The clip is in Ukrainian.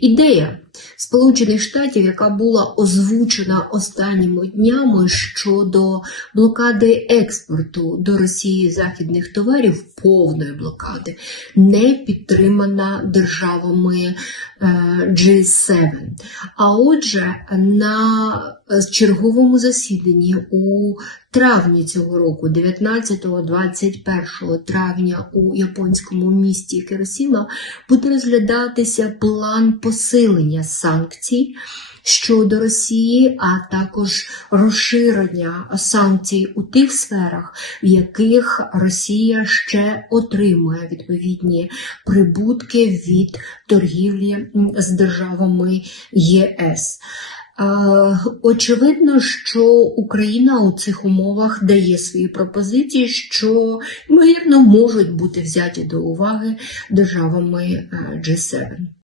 Ідея Сполучених Штатів, яка була озвучена останніми днями щодо блокади експорту до Росії західних товарів, повної блокади, не підтримана державами е, G7. А отже, на е, черговому засіданні у травні цього року, 19-21 травня у японському місті Хіросіма, буде розглядатися план посилення санкцій щодо Росії, а також розширення санкцій у тих сферах, в яких Росія ще отримує відповідні прибутки від торгівлі з державами ЄС. Очевидно, що Україна у цих умовах дає свої пропозиції, що ймовірно можуть бути взяті до уваги державами е, G7.